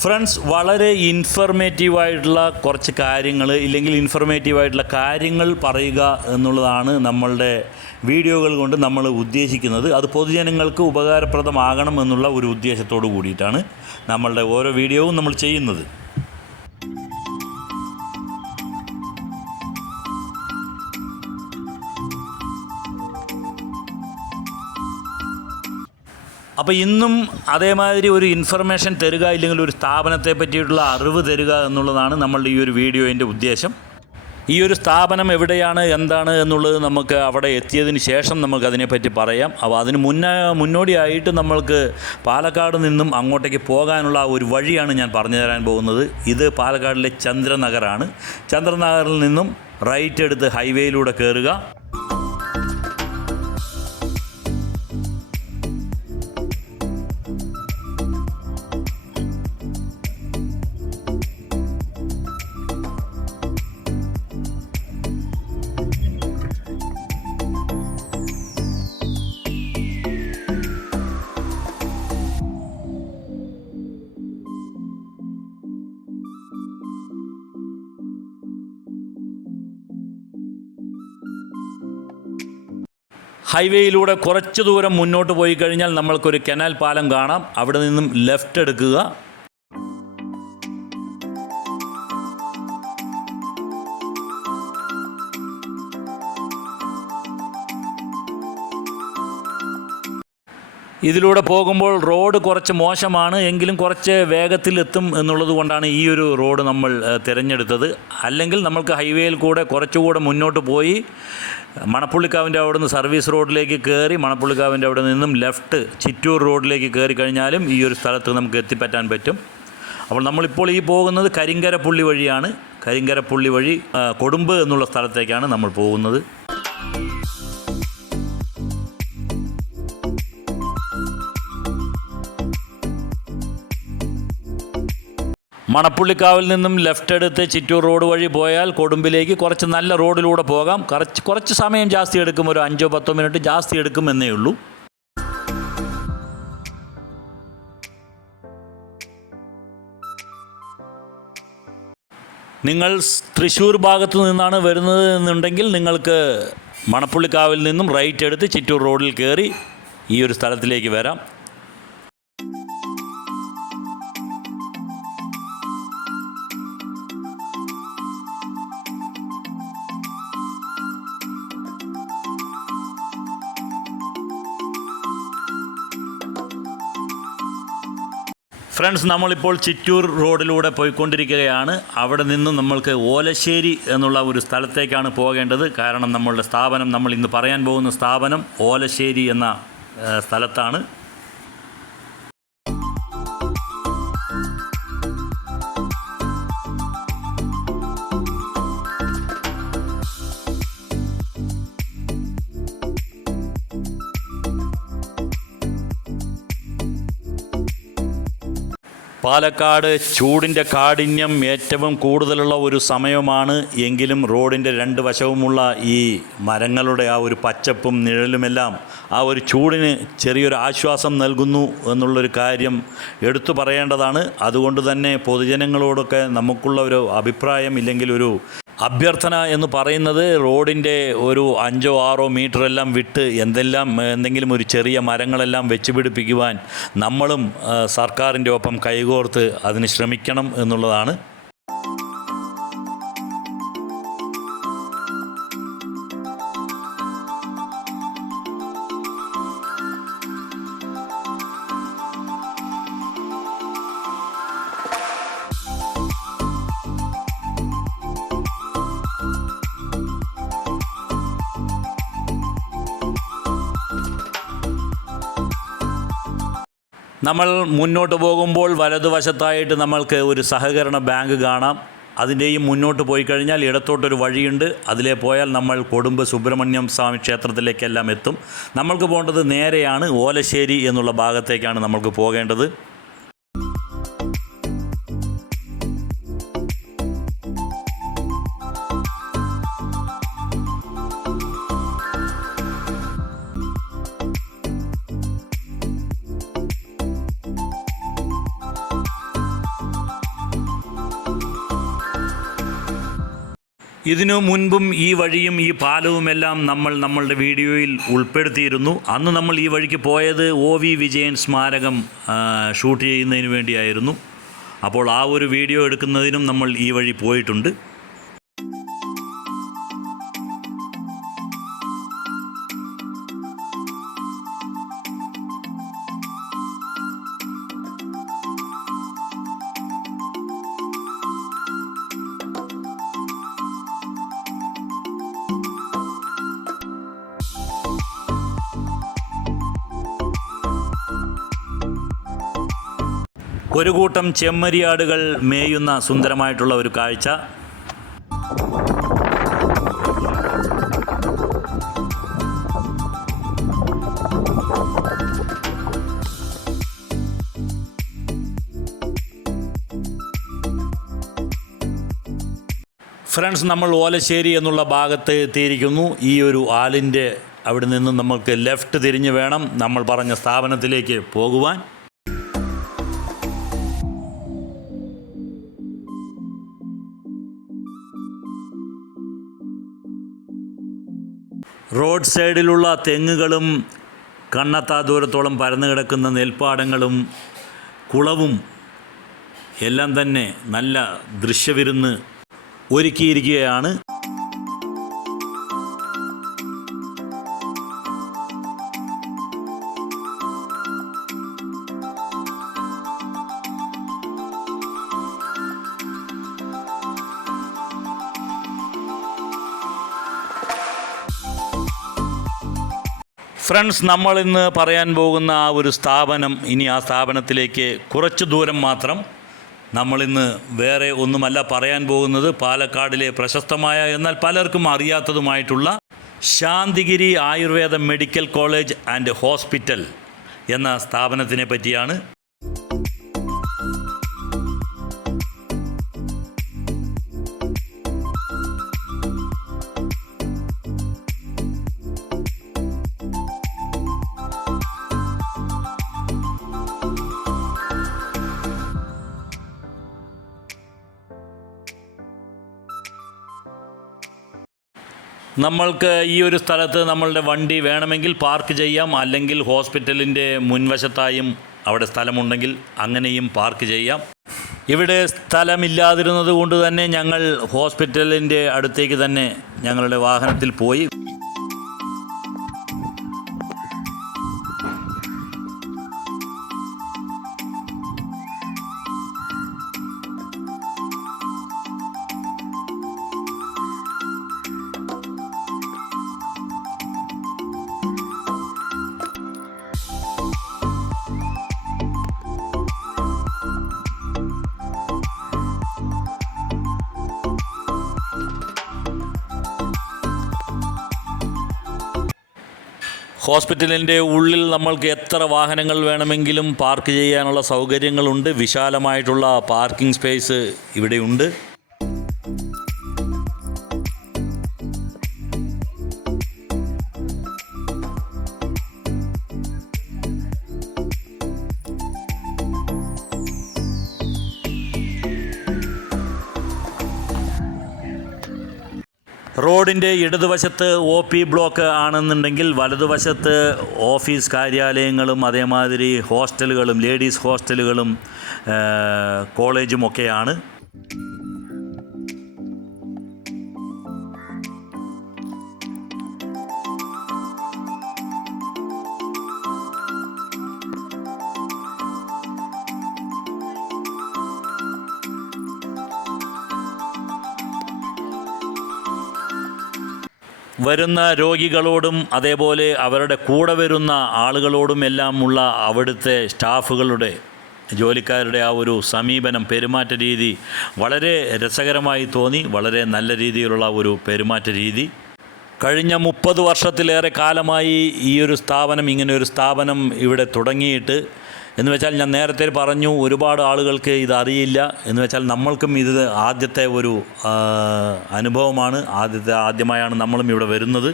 Friends വളരെ ഇൻഫർമേറ്റീവായിട്ടുള്ള കുറച്ച് കാര്യങ്ങൾ ഇല്ലെങ്കിൽ ഇൻഫർമേറ്റീവായിട്ടുള്ള കാര്യങ്ങൾ പറയുക എന്നുള്ളതാണ് നമ്മളുടെ വീഡിയോകൾ കൊണ്ട് നമ്മൾ ഉദ്ദേശിക്കുന്നത്. അത് പൊതുജനങ്ങൾക്ക് ഉപകാരപ്രദമാകണം എന്നുള്ള ഒരു ഉദ്ദേശത്തോടു കൂടിയിട്ടാണ് നമ്മളുടെ ഓരോ വീഡിയോവും നമ്മൾ ചെയ്യുന്നത്. അപ്പോൾ ഇന്നും അതേമാതിരി ഒരു ഇൻഫർമേഷൻ തരിക ഇല്ലെങ്കിൽ ഒരു സ്ഥാപനത്തെ പറ്റിയിട്ടുള്ള അറിവ് തരിക എന്നുള്ളതാണ് നമ്മളുടെ ഈ ഒരു വീഡിയോന്റെ ഉദ്ദേശം. ഈ ഒരു സ്ഥാപനം എവിടെയാണ് എന്താണ് എന്നുള്ളത് നമുക്ക് അവിടെ എത്തിയതിന് ശേഷം നമുക്ക് അതിനെപ്പറ്റി പറയാം. അപ്പോൾ അതിന് മുന്നേ മുന്നോടിയായിട്ട് നമ്മൾക്ക് പാലക്കാട് നിന്നും അങ്ങോട്ടേക്ക് പോകാനുള്ള ഒരു വഴിയാണ് ഞാൻ പറഞ്ഞു തരാൻ പോകുന്നത്. ഇത് പാലക്കാടിലെ ചന്ദ്രനഗറാണ്. ചന്ദ്രനഗറിൽ നിന്നും റൈറ്റ് എടുത്ത് ഹൈവേയിലൂടെ കയറുക. ഹൈവേയിലൂടെ കുറച്ച് ദൂരം മുന്നോട്ട് പോയി കഴിഞ്ഞാൽ നമ്മൾക്കൊരു കനാൽ പാലം കാണാം. അവിടെ നിന്നും ലെഫ്റ്റ് എടുക്കുക. ഇതിലൂടെ പോകുമ്പോൾ റോഡ് കുറച്ച് മോശമാണ് എങ്കിലും കുറച്ച് വേഗത്തിലെത്തും എന്നുള്ളത് കൊണ്ടാണ് ഈ ഒരു റോഡ് നമ്മൾ തിരഞ്ഞെടുത്തത്. അല്ലെങ്കിൽ നമ്മൾക്ക് ഹൈവേയിൽ കൂടെ കുറച്ചുകൂടെ മുന്നോട്ട് പോയി മണപ്പുള്ളിക്കാവിന്റെ അവിടെ നിന്ന് സർവീസ് റോഡിലേക്ക് കയറി മണപ്പുള്ളിക്കാവിന്റെ അവിടെ നിന്നും ലെഫ്റ്റ് ചിറ്റൂർ റോഡിലേക്ക് കയറി കഴിഞ്ഞാലും ഈ ഒരു സ്ഥലത്ത് നമുക്ക് എത്തിപ്പറ്റാൻ പറ്റും. അപ്പോൾ നമ്മളിപ്പോൾ ഈ പോകുന്നത് കരിങ്കരപ്പുള്ളി വഴിയാണ്. കരിങ്കരപ്പുള്ളി വഴി കൊടുമ്പ് എന്നുള്ള സ്ഥലത്തേക്കാണ് നമ്മൾ പോകുന്നത്. മണപ്പുള്ളിക്കാവിൽ നിന്നും ലെഫ്റ്റ് എടുത്ത് ചിറ്റൂർ റോഡ് വഴി പോയാൽ കൊടുമ്പിലേക്ക് കുറച്ച് നല്ല റോഡിലൂടെ പോകാം. കുറച്ച് കുറച്ച് സമയം ജാസ്തി എടുക്കും. ഒരു അഞ്ചോ പത്തോ മിനിറ്റ് ജാസ്തി എടുക്കും എന്നേ ഉള്ളൂ. നിങ്ങൾ തൃശ്ശൂർ ഭാഗത്തു നിന്നാണ് വരുന്നത് എന്നുണ്ടെങ്കിൽ നിങ്ങൾക്ക് മണപ്പുള്ളിക്കാവിൽ നിന്നും റൈറ്റ് എടുത്ത് ചിറ്റൂർ റോഡിൽ കയറി ഈ ഒരു സ്ഥലത്തിലേക്ക് വരാം. ഫ്രണ്ട്സ് നമ്മളിപ്പോൾ ചിറ്റൂർ റോഡിലൂടെ പോയിക്കൊണ്ടിരിക്കുകയാണ്. അവിടെ നിന്നും നമ്മൾക്ക് ഓലശ്ശേരി എന്നുള്ള ഒരു സ്ഥലത്തേക്കാണ് പോകേണ്ടത്. കാരണം നമ്മളുടെ സ്ഥാപനം നമ്മൾ ഇന്ന് പറയാൻ പോകുന്ന സ്ഥാപനം ഓലശ്ശേരി എന്ന സ്ഥലത്താണ്. പാലക്കാട് ചൂടിന്റെ കാഠിന്യം ഏറ്റവും കൂടുതലുള്ള ഒരു സമയമാണ് എങ്കിലും റോഡിന്റെ രണ്ട് വശവുമുള്ള ഈ മരങ്ങളുടെ ആ ഒരു പച്ചപ്പും നിഴലുമെല്ലാം ആ ഒരു ചൂടിന് ചെറിയൊരു ആശ്വാസം നൽകുന്നു എന്നുള്ളൊരു കാര്യം എടുത്തു പറയേണ്ടതാണ്. അതുകൊണ്ട് തന്നെ പൊതുജനങ്ങളോടൊക്കെ നമുക്കുള്ള ഒരു അഭിപ്രായം ഇല്ലെങ്കിൽ ഒരു അഭ്യർത്ഥന എന്ന് പറയുന്നത് റോഡിന്റെ ഒരു അഞ്ചോ ആറോ മീറ്റർ എല്ലാം വിട്ട് എന്തെല്ലാം എന്തെങ്കിലും ഒരു ചെറിയ മരങ്ങളെല്ലാം വെച്ച് പിടിപ്പിക്കുവാൻ നമ്മളും സർക്കാരിന്റെ ഒപ്പം കൈകോർത്ത് അതിന് ശ്രമിക്കണം എന്നുള്ളതാണ് നമ്മൾ മുന്നോട്ട് പോകുമ്പോൾ വലതുവശത്തായിട്ട് നമ്മൾക്ക് ഒരു സഹകരണ ബാങ്ക് കാണാം. അതിന്റെയും മുന്നോട്ട് പോയി കഴിഞ്ഞാൽ ഇടത്തോട്ടൊരു വഴിയുണ്ട്. അതിലേ പോയാൽ നമ്മൾ കൊടുമ്പ് സുബ്രഹ്മണ്യം സ്വാമി ക്ഷേത്രത്തിലേക്കെല്ലാം എത്തും. നമ്മൾക്ക് പോകേണ്ടത് നേരെയാണ് ഓലശ്ശേരി എന്നുള്ള ഭാഗത്തേക്കാണ് നമ്മൾക്ക് പോകേണ്ടത്. ഇതിനു മുൻപും ഈ വഴിയും ഈ പാലവുമെല്ലാം നമ്മൾ നമ്മളുടെ വീഡിയോയിൽ ഉൾപ്പെടുത്തിയിരുന്നു. അന്ന് നമ്മൾ ഈ വഴിക്ക് പോയത് ഒ വി വിജയൻ സ്മാരകം ഷൂട്ട് ചെയ്യുന്നതിന് വേണ്ടിയായിരുന്നു. അപ്പോൾ ആ ഒരു വീഡിയോ എടുക്കുന്നതിനും നമ്മൾ ഈ വഴി പോയിട്ടുണ്ട്. ഒരു കൂട്ടം ചെമ്മരിയാടുകൾ മേയുന്ന സുന്ദരമായിട്ടുള്ള ഒരു കാഴ്ച. ഫ്രണ്ട്സ് നമ്മൾ ഓലശ്ശേരി എന്നുള്ള ഭാഗത്ത് എത്തിയിരിക്കുന്നു. ഈ ഒരു ആലിന്റെ അവിടെ നിന്ന് നമ്മൾക്ക് ലെഫ്റ്റ് തിരിഞ്ഞ് വേണം. നമ്മൾ പറഞ്ഞ സ്ഥാപനത്തിലേക്ക് പോകുവാൻ. റോഡ് സൈഡിലുള്ള തെങ്ങുകളും കണ്ണത്താ ദൂരത്തോളം പരന്നു കിടക്കുന്ന നെൽപ്പാടങ്ങളും കുളവും എല്ലാം തന്നെ നല്ല ദൃശ്യവിരുന്ന് ഒരുക്കിയിരിക്കുകയാണ്. ഫ്രണ്ട്സ് നമ്മൾ ഇന്ന് പറയാൻ പോകുന്ന ആ ഒരു സ്ഥാപനം ഇനി ആ സ്ഥാപനത്തിലേക്ക് കുറച്ച് ദൂരം മാത്രം നമ്മളിന്ന് വേറെ ഒന്നുമല്ല പറയാൻ പോകുന്നത് പാലക്കാടിലെ പ്രശസ്തമായ എന്നാൽ പലർക്കും അറിയാത്തതുമായിട്ടുള്ള Santhigiri Ayurveda medical college and hospital എന്ന സ്ഥാപനത്തിനെ പറ്റിയാണ് നമ്മൾക്ക് ഈ ഒരു സ്ഥലത്ത് നമ്മളുടെ വണ്ടി വേണമെങ്കിൽ പാർക്ക് ചെയ്യാം അല്ലെങ്കിൽ ഹോസ്പിറ്റലിന്റെ മുൻവശത്തായും അവിടെ സ്ഥലമുണ്ടെങ്കിൽ അങ്ങനെയും പാർക്ക് ചെയ്യാം. ഇവിടെ സ്ഥലമില്ലാതിരുന്നത് കൊണ്ട് തന്നെ ഞങ്ങൾ ഹോസ്പിറ്റലിന്റെ അടുത്തേക്ക് തന്നെ ഞങ്ങളുടെ വാഹനത്തിൽ പോയി. ഹോസ്പിറ്റലിന്റെ ഉള്ളിൽ നമ്മൾക്ക് എത്ര വാഹനങ്ങൾ വേണമെങ്കിലും പാർക്ക് ചെയ്യാനുള്ള സൗകര്യങ്ങളുണ്ട്. വിശാലമായിട്ടുള്ള പാർക്കിംഗ് സ്പേസ് ഇവിടെയുണ്ട്. റോഡിന്റെ ഇടതുവശത്ത് ഒ പി ബ്ലോക്ക് ആണെന്നുണ്ടെങ്കിൽ വലതുവശത്ത് ഓഫീസ് കാര്യാലയങ്ങളും അതേമാതിരി ഹോസ്റ്റലുകളും ലേഡീസ് ഹോസ്റ്റലുകളും ആ, വരുന്ന രോഗികളോടും അതേപോലെ അവരുടെ കൂടെ വരുന്ന ആളുകളോടും ഉള്ള അവിടുത്തെ സ്റ്റാഫുകളുടെ ജോലിക്കാരുടെ ആ ഒരു സമീപനം പെരുമാറ്റ രീതി വളരെ രസകരമായി തോന്നി. വളരെ നല്ല രീതിയിലുള്ള ഒരു പെരുമാറ്റ രീതി. കഴിഞ്ഞ മുപ്പത് വർഷത്തിലേറെ കാലമായി ഈ ഒരു സ്ഥാപനം ഇങ്ങനെ ഒരു സ്ഥാപനം ഇവിടെ തുടങ്ങിയിട്ട് എന്ന് വെച്ചാൽ ഞാൻ നേരത്തെ പറഞ്ഞു ഒരുപാട് ആളുകൾക്ക് ഇതറിയില്ല എന്ന് വെച്ചാൽ നമ്മൾക്കും ഇത് ആദ്യത്തെ ഒരു അനുഭവമാണ്. ആദ്യത്തെ ആദ്യമായാണ് നമ്മളും ഇവിടെ വരുന്നത്.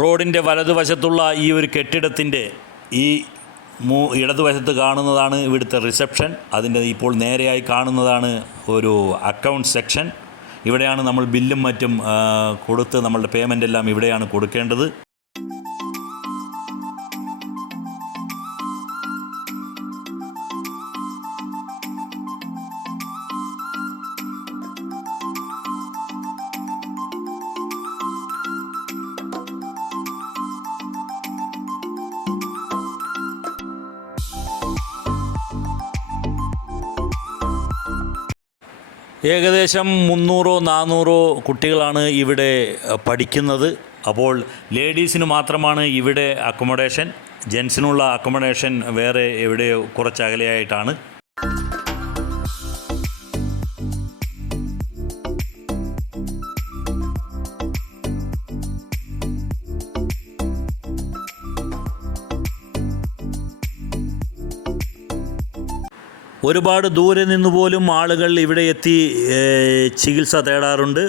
റോഡിന്റെ വലതുവശത്തുള്ള ഈ ഒരു കെട്ടിടത്തിന്റെ ഈ മൂ ഇടതുവശത്ത് കാണുന്നതാണ് ഇവിടുത്തെ റിസപ്ഷൻ. അതിന്റെ ഇപ്പോൾ നേരെയായി കാണുന്നതാണ് ഒരു അക്കൗണ്ട് സെക്ഷൻ. ഇവിടെയാണ് നമ്മൾ ബില്ലും മറ്റും കൊടുത്ത് നമ്മളുടെ പേയ്മെന്റ് എല്ലാം ഇവിടെയാണ് കൊടുക്കേണ്ടത്. ഏകദേശം മുന്നൂറോ നാനൂറോ കുട്ടികളാണ് ഇവിടെ പഠിക്കുന്നത്. അപ്പോൾ ലേഡീസിന് മാത്രമാണ് ഇവിടെ അക്കോമഡേഷൻ ജെൻസിനുള്ള അക്കോമഡേഷൻ വേറെ എവിടെയോ കുറച്ച് ഒരുപാട് ദൂരെ നിന്ന് പോലും ആളുകൾ ഇവിടെ എത്തി ചികിത്സ തേടാറുണ്ട്.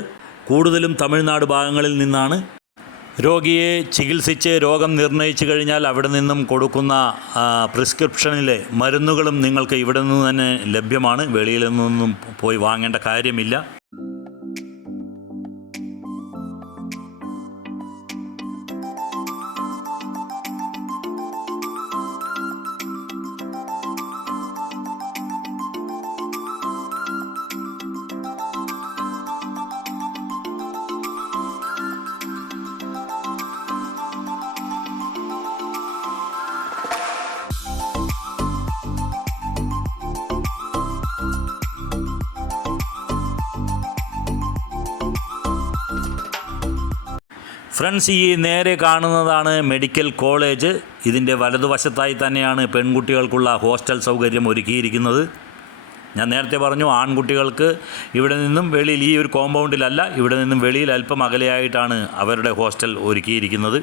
കൂടുതലും തമിഴ്നാട് ഭാഗങ്ങളിൽ നിന്നാണ്. രോഗിയെ ചികിത്സിച്ച് രോഗം നിർണയിച്ചു കഴിഞ്ഞാൽ അവിടെ നിന്നും കൊടുക്കുന്ന പ്രിസ്ക്രിപ്ഷനിലെ മരുന്നുകളും നിങ്ങൾക്ക് ഇവിടെ നിന്ന് തന്നെ ലഭ്യമാണ്. വെളിയിൽ നിന്നും പോയി വാങ്ങേണ്ട കാര്യമില്ല. ഫ്രണ്ട്സ് ഈ നേരെ കാണുന്നതാണ് മെഡിക്കൽ കോളേജ്. ഇതിന്റെ വലതുവശത്തായി തന്നെയാണ് പെൺകുട്ടികൾക്കുള്ള ഹോസ്റ്റൽ സൗകര്യം ഒരുക്കിയിരിക്കുന്നത്. ഞാൻ നേരത്തെ പറഞ്ഞു ആൺകുട്ടികൾക്ക് ഇവിടെ നിന്നും വെളിയിൽ ഈ ഒരു കോമ്പൗണ്ടിലല്ല ഇവിടെ നിന്നും വെളിയിൽ അല്പം അകലെയായിട്ടാണ് അവരുടെ ഹോസ്റ്റൽ ഒരുക്കിയിരിക്കുന്നത്.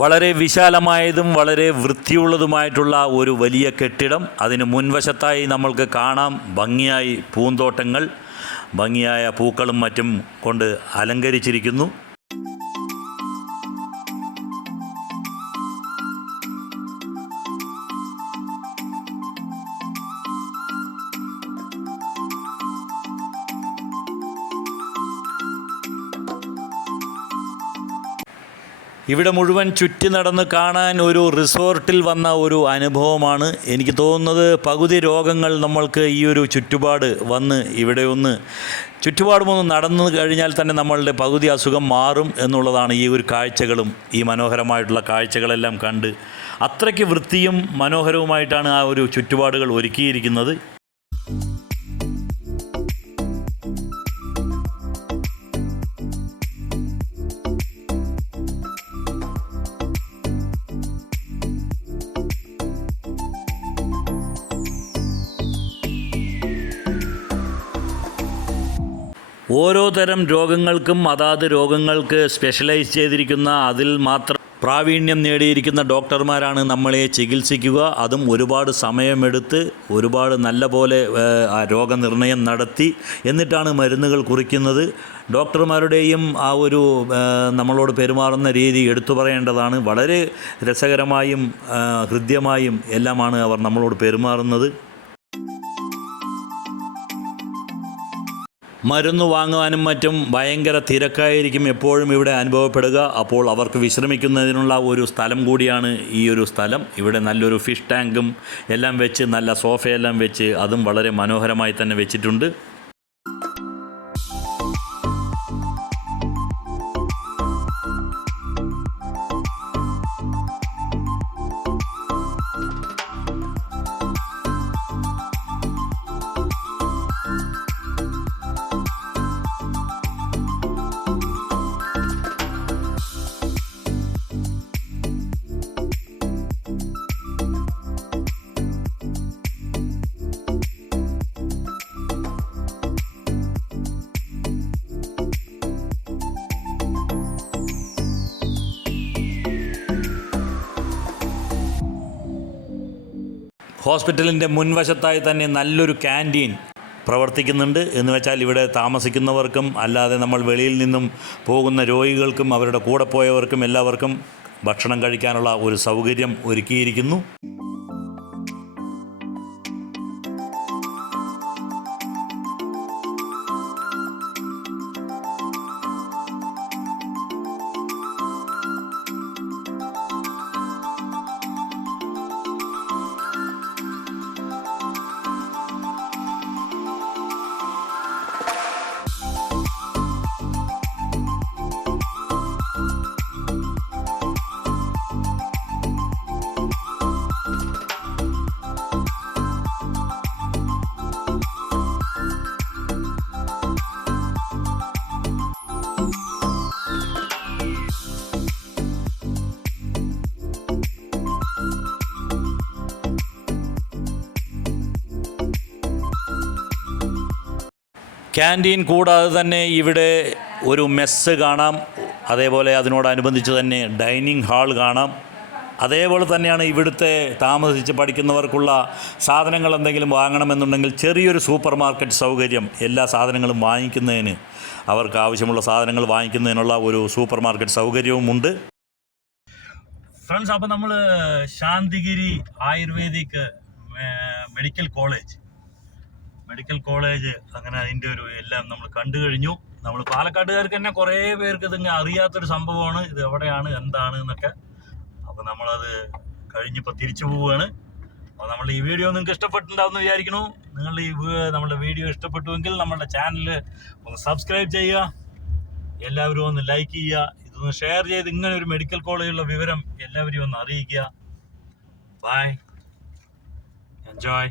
വളരെ വിശാലമായതും വളരെ വൃത്തിയുള്ളതുമായിട്ടുള്ള ഒരു വലിയ കെട്ടിടം. അതിന് മുൻവശത്തായി നമ്മൾക്ക് കാണാം ഭംഗിയായി പൂന്തോട്ടങ്ങൾ ഭംഗിയായ പൂക്കളും മറ്റും കൊണ്ട് അലങ്കരിച്ചിരിക്കുന്നു. ഇവിടെ മുഴുവൻ ചുറ്റി നടന്ന് കാണാൻ ഒരു റിസോർട്ടിൽ വന്ന ഒരു അനുഭവമാണ്. എനിക്ക് തോന്നുന്നത് പകുതി രോഗങ്ങൾ നമ്മൾക്ക് ഈ ഒരു ചുറ്റുപാട് വന്ന് ഇവിടെ ഒന്ന് ചുറ്റുപാടുമൊന്ന് നടന്നു കഴിഞ്ഞാൽ തന്നെ നമ്മളുടെ പകുതി അസുഖം മാറും എന്നുള്ളതാണ് ഈ ഒരു കാഴ്ചകളും ഈ മനോഹരമായിട്ടുള്ള കാഴ്ചകളെല്ലാം കണ്ട്. അത്രയ്ക്ക് വൃത്തിയും മനോഹരവുമായിട്ടാണ് ആ ഒരു ചുറ്റുപാടുകൾ ഒരുക്കിയിരിക്കുന്നത്. ഓരോ തരം രോഗങ്ങൾക്കും അതാത് രോഗങ്ങൾക്ക് സ്പെഷ്യലൈസ് ചെയ്തിരിക്കുന്ന അതിൽ മാത്രം പ്രാവീണ്യം നേടിയിരിക്കുന്ന ഡോക്ടർമാരാണ് നമ്മളെ ചികിത്സിക്കുക. അതും ഒരുപാട് സമയമെടുത്ത് ഒരുപാട് നല്ല പോലെ ആ രോഗനിർണയം നടത്തി എന്നിട്ടാണ് മരുന്നുകൾ കുറിക്കുന്നത്. ഡോക്ടർമാരുടെയും ആ ഒരു നമ്മളോട് പെരുമാറുന്ന രീതി എടുത്തു പറയേണ്ടതാണ്. വളരെ രസകരമായും ഹൃദ്യമായും എല്ലാമാണ് അവർ നമ്മളോട് പെരുമാറുന്നത്. മരുന്ന് വാങ്ങുവാനും മറ്റും ഭയങ്കര തിരക്കായിരിക്കും എപ്പോഴും ഇവിടെ അനുഭവപ്പെടുക. അപ്പോൾ അവർക്ക് വിശ്രമിക്കുന്നതിനുള്ള ഒരു സ്ഥലം കൂടിയാണ് ഈ ഒരു സ്ഥലം. ഇവിടെ നല്ലൊരു ഫിഷ് ടാങ്കും എല്ലാം വെച്ച് നല്ല സോഫയെല്ലാം വെച്ച് അതും വളരെ മനോഹരമായി തന്നെ വെച്ചിട്ടുണ്ട്. ഹോസ്പിറ്റലിന്റെ മുൻവശത്തായി തന്നെ നല്ലൊരു ക്യാന്റീൻ പ്രവർത്തിക്കുന്നുണ്ട് എന്ന് വെച്ചാൽ ഇവിടെ താമസിക്കുന്നവർക്കും അല്ലാതെ നമ്മൾ വെളിയിൽ നിന്നും പോകുന്ന രോഗികൾക്കും അവരുടെ കൂടെ പോയവർക്കും എല്ലാവർക്കും ഭക്ഷണം കഴിക്കാനുള്ള ഒരു സൗകര്യം ഒരുക്കിയിരിക്കുന്നു. ക്യാന്റീൻ കൂടാതെ തന്നെ ഇവിടെ ഒരു മെസ്സ് കാണാം. അതേപോലെ അതിനോടനുബന്ധിച്ച് തന്നെ ഡൈനിങ് ഹാൾ കാണാം. അതേപോലെ തന്നെയാണ് ഇവിടുത്തെ താമസിച്ച് പഠിക്കുന്നവർക്കുള്ള സാധനങ്ങൾ എന്തെങ്കിലും വാങ്ങണമെന്നുണ്ടെങ്കിൽ ചെറിയൊരു സൂപ്പർ മാർക്കറ്റ് സൗകര്യം എല്ലാ സാധനങ്ങളും വാങ്ങിക്കുന്നതിന് അവർക്ക് ആവശ്യമുള്ള സാധനങ്ങൾ വാങ്ങിക്കുന്നതിനുള്ള ഒരു സൂപ്പർ മാർക്കറ്റ് സൗകര്യവുമുണ്ട് ഫ്രണ്ട്സ് അപ്പോൾ നമ്മൾ Santhigiri Ayurvedic medical college medical college അങ്ങനെ അതിന്റെ ഒരു എല്ലാം നമ്മൾ കണ്ടു കഴിഞ്ഞു. നമ്മൾ പാലക്കാട്ടുകാർക്ക് തന്നെ കുറേ പേർക്ക് ഇതിങ്ങനെ അറിയാത്തൊരു സംഭവമാണ്. ഇത് എവിടെയാണ് എന്താണ് എന്നൊക്കെ. അപ്പോൾ നമ്മളത് കഴിഞ്ഞിപ്പോ തിരിച്ചു പോവുകയാണ് അപ്പോൾ നമ്മൾ ഈ വീഡിയോ നിങ്ങൾക്ക് ഇഷ്ടപ്പെട്ടിട്ടുണ്ടാവും വിചാരിക്കുന്നു. നിങ്ങൾ ഈ നമ്മുടെ വീഡിയോ ഇഷ്ടപ്പെട്ടുവെങ്കിൽ നമ്മുടെ ചാനൽ ഒന്ന് സബ്സ്ക്രൈബ് ചെയ്യുക. എല്ലാവരും ഒന്ന് ലൈക്ക് ചെയ്യുക. ഇതൊന്ന് ഷെയർ ചെയ്ത് ഇങ്ങനെ ഒരു മെഡിക്കൽ കോളേജുള്ള വിവരം എല്ലാവരെയും ഒന്ന് അറിയിക്കുക. By enjoy